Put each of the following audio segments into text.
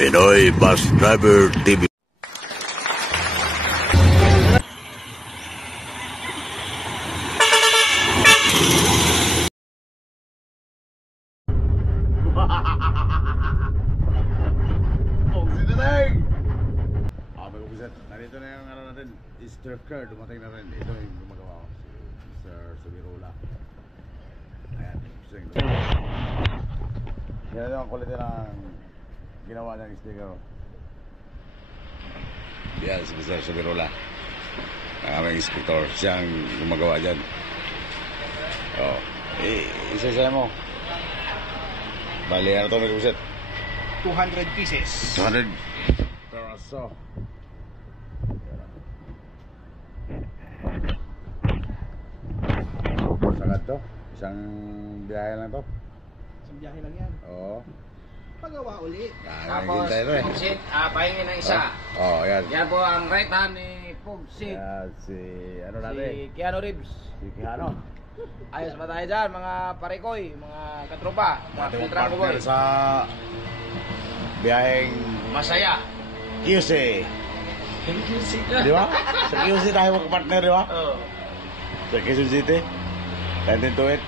Pinoy Bus Driver TV. Narito na yung ano natin, Easter car, dumating na rin. Ito yung gumagawa ko, si Mr. Subirola. Ayan, yan yung kulit ng ginawa niyang sticker. Yan, si Mr. Subirola, ang aming inspector, siyang gumagawa dyan. Isa-isa mo. Bali, ano ito may kusit? 200 pieces. 200 peraso. Sagad to? Isang biyahe lang to? Isang biyahe lang yan. Oo. Pagawa uli. Tapos, Pugsit, pahingin ng isa. Yan. Yan po ang right hand ni Pugsit. Yan, si ano Si natin? Keanu Reeves. Si Keanu. Ayos ba tayo dyan, mga parekoy, mga katropa, mga Ating filtrang partner bugoy. sa biyaheng Masaya. QC. Di ba? Sa QC tayo magka-partner, di ba? Oo. Sa Quezon City. 1928.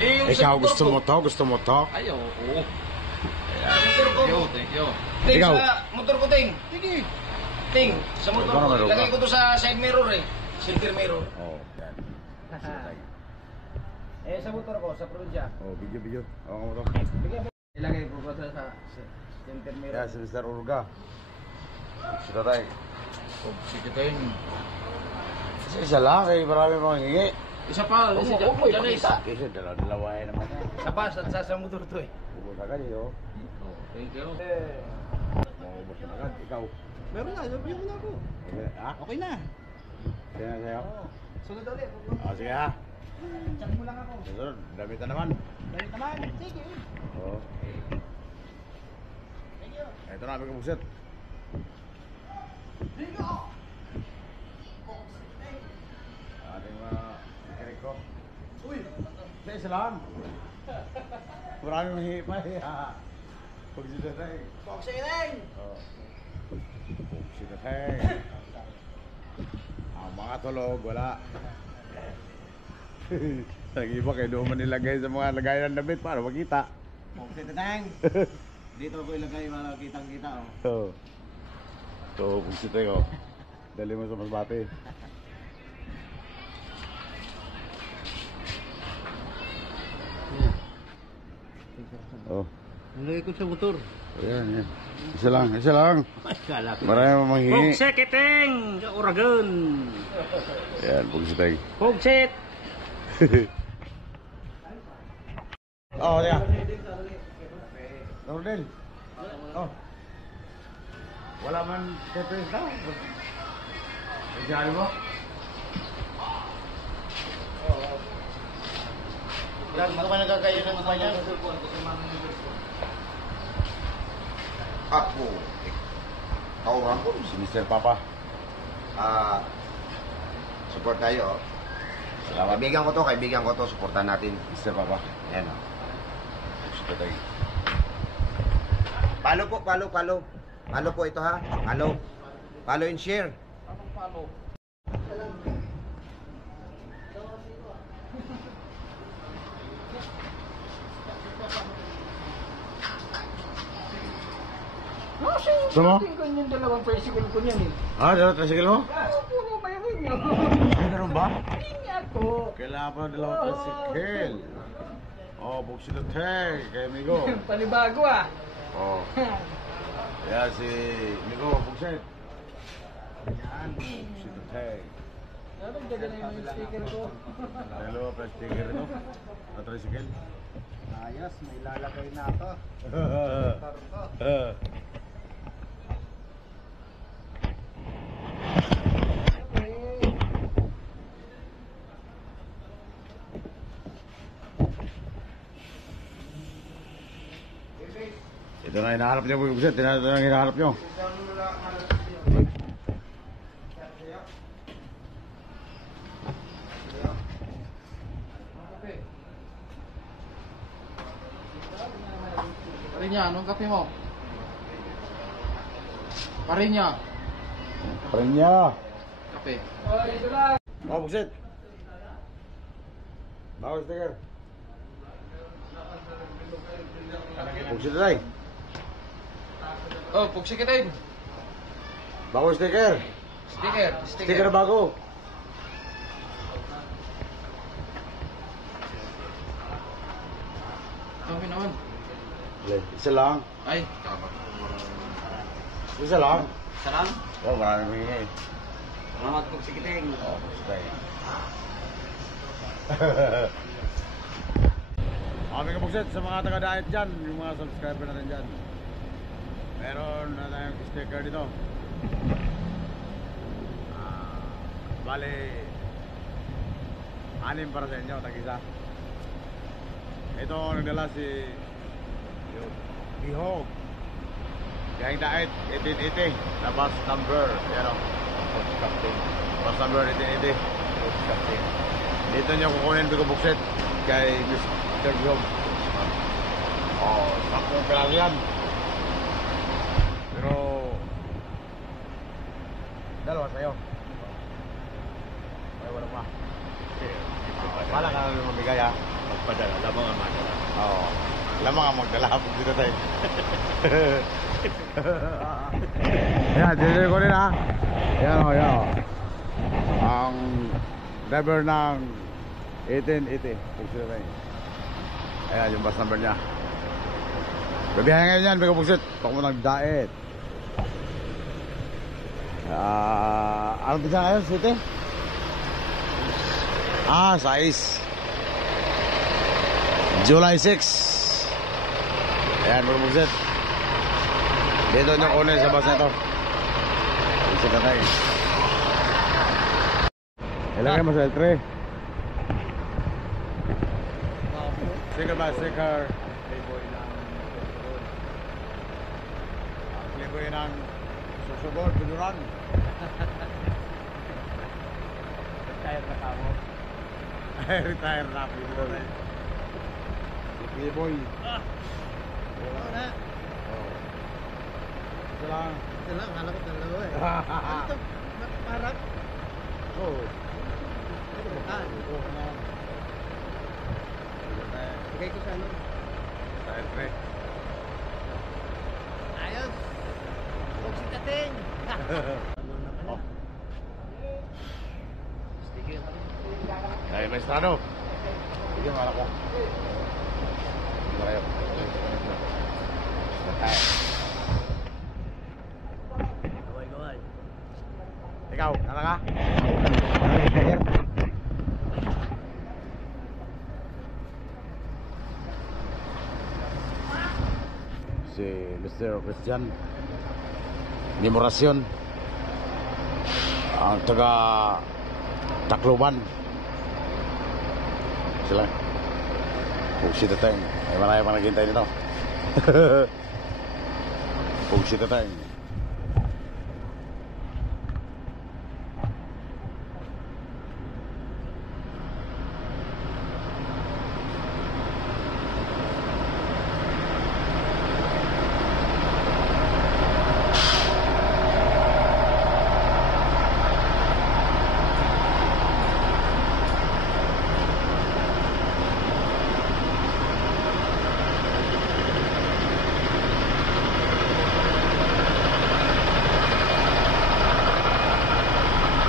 Yung Ikaw, sa motor gusto ko. mo to? Gusto mo to? Ay, oo. Sa motor ko. Thank you. Ting, Ikaw. sa motor ko, Ting. Sige. Ting, sa motor Ikaw na ko. meron Ilagay ka. ko to sa side mirror eh. Center mirror. Yan. Sa motor ko, sa probinsya. Video. Mo to. Ilagay ko sa center mirror. Yan, si Mr. Urga. Sila tayo. Sige tayo. Isa lang, kaya marami mga hingi. Isa pa, isa dyan. Dyan na isa. Kasi dalawa naman. Sa bus at sa motor to eh. Ubus agad yun. Thank you. Maubos na agad. Ikaw. Meron na, sabihin mo na ako. Ha? Okay na. Sige na sa'yo. Sunod ulit. Sige ha. Check mo lang ako. Susunod, damit na naman. Balik naman. Sige. Oo. Ito na, aming kabusit. Ating mga mekanik ko. Uy! Isa lang. Maraming mahingi pa eh. Pagsita tayo. Boxing! Pagsita tayo. Ang mga tulog, wala. Ang iba kayo doon man nilagay sa mga lagayan ng damit para makita. Boxing tang. Dito ko ilagay para kitang-kita oh. So, pagsita tayo. Dali mo sa Masbate. Nilagay ko sa motor. Ayan. Isa lang. Marami manghingi. Pugsit kiting! Sa Uragon! Ayan, pagsita tayo. Pugsit! Teka. Nordel. Wala man tepes daw. Ejali mo? Ano ka nagkakayo ng kumpanya? Ako, kauran ko, Si Mr. Papa. support tayo. Salamat. Kaibigan ko to, supportan natin. Mr. Papa. Yan. Pagsita tayo. Follow po ito ha. Follow and share. Gusto mo? Yung dalawang tricycle ko niyan eh. Dalawa tricycle mo? Puro ba yun yun? Ay, ganun ba? Hindi ako. Kailangan pa ng dalawang tricycle. Pagsita tayo. Kay Migo. Panibago ah. Kaya si Migo, pagsit. Pagsita tayo. Anong ganda na yung sticker ko? Dalawa pa sticker ito. Na tricycle. Ayos, may lalagay na ito. Ito na hinahanap niyo, Bugsit. Ito na hinahanap niyo. Rin yan, anong kape mo? Parinya. Prenya. Kape. Oh, buksit. Bago sticker. Buksit na tayo. Oh, pugsi kita yun. Bago sticker. Sticker. bago. Kami naman. Isa lang. Ay, kapag. Isa lang. Salam. Oh, maraming mingi. Salamat pugsi kita yun. Oh, buksit tayo. Kami kabuksit sa mga taga-diet dyan, yung mga subscriber natin dyan. Meron na tayong sticker dito. Bale, 6 para sa inyo, tag-isa. Ito nagdala si Bihog. Gayang diet, 1880. Na bus number, yan o. Bus number 1880. Dito nyo kukunin ko buksit kay Mr. Bihog. Oh, saktong piraso yan. Pero dalawa sa'yo. Ay, wala pa. Wala ka na mamigay ha. Magpadala, lamang ang madala. Oo. Lamang ang magdala pag dito tayo. Yan, dito ko rin ha. Yan o, yan o. Ang driver ng 1880. Pag sila tayo. Ayan, yung bus number niya. Babiyahin ngayon yan, Bigo Pugsit. Pag mo nagdaet. Anong pisa ngayon, City? Sais. July 6. Ayan, Bigo Pugsit. Dito nyo kunin sa bus na ito. Isa ka tayo. Ilagay mo sa L3. Sticker ba? Sticker. Playboy ng susugod, pinuran. Retire na kamo. Retire na. Pinuran. Si Playboy. Wala na. Ito lang. Ito lang, akala ko dalawa eh. Ito, marap. Oo. Ah, bigay ko sa ano. Retire pre. Ayos. Huwag si Kating. Oh. Ay, maestrado. Sige, mahal ko. Hindi kayo. Gaway. Ikaw, nana ka? Si Mr. Christian Memorasyon, ang taga Tacloban. Sila Pugsita tayong ay maraya pa naghintay nito. Pugsita tayong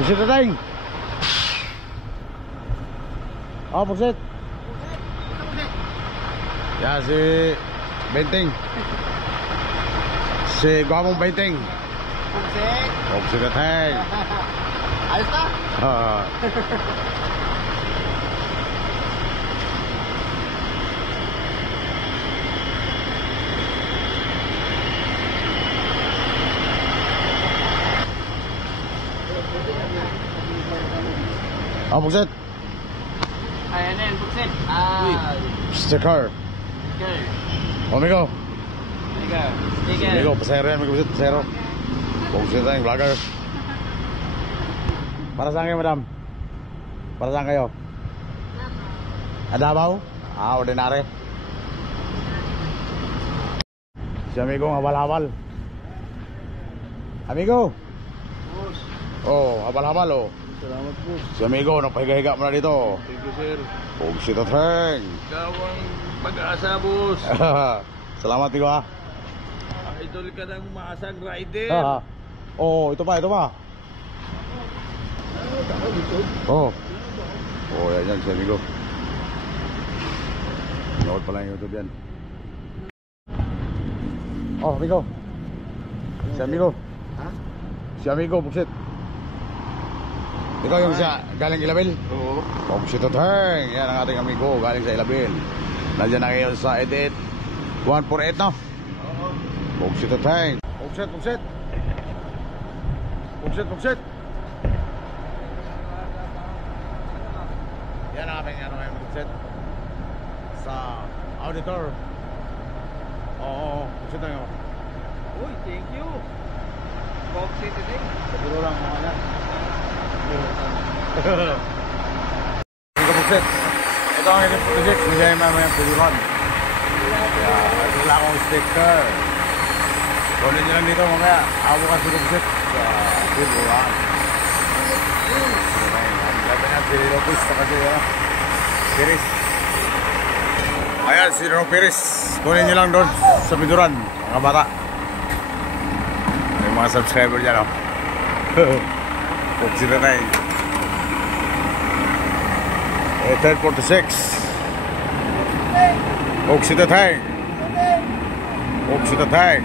Pugsit na tayong. Oh, pugsit. Yan si Benteng. Si Guamong Benteng. Pugsit. Pugsit na tayong. Ayos na? Oh, pugsit. Ayan na yun, pugsit. Sticker. Okay. Omigo. Sticker. Omigo, pasero yan, Omigo, pugsit, pasero. Pugsit na yung vlogger. Para saan kayo, madam? Para saan kayo? Davao? Ordinary. Si amigo ng hawal-hawal. Amigo. Boss, Oh, habal-habal oh. salamat boss. Si amigo, napahiga-higa mo na dito. Thank you sir. Oh, si Tateng. Ikaw ang pag-asa boss. Salamat, amigo ha. Idol ka ng masag rider. Oh, ito pa, ito pa. Oh. Oh, yan si amigo. Nood pala yung YouTube yan. Oh, amigo. Si amigo. Ha? Si amigo, buksit. Ikaw yung sa galing Ilabil? Oo. Buksit Tateng. Yan ang ating amigo, galing sa Ilabil. Nandiyan na ngayon sa edit 148, no? Oo. Buksit Tateng. Buksit, buksit. Buksit, buksit. Yan ang ating ano ngayon, buksit. Sa auditor. Oo, buksit na ngayon. Uy, thank you. Coke City din. Siguro lang mga yan. Ito buksit. Ito ang edit 46. Hindi ay mamayang pilihan. Wala akong sticker. Rolling nyo lang dito mamaya. Ako ka sa buksit. Sa pilihan. Sabi nga si Lopez na kasi Piris. Ayan si Rino Piris. Kunin nyo lang doon sa Biduran. Mga bata. May mga subscriber dyan, oh. Buksit na tayo. 1046. Buksit na tayo. Buksit na tayo.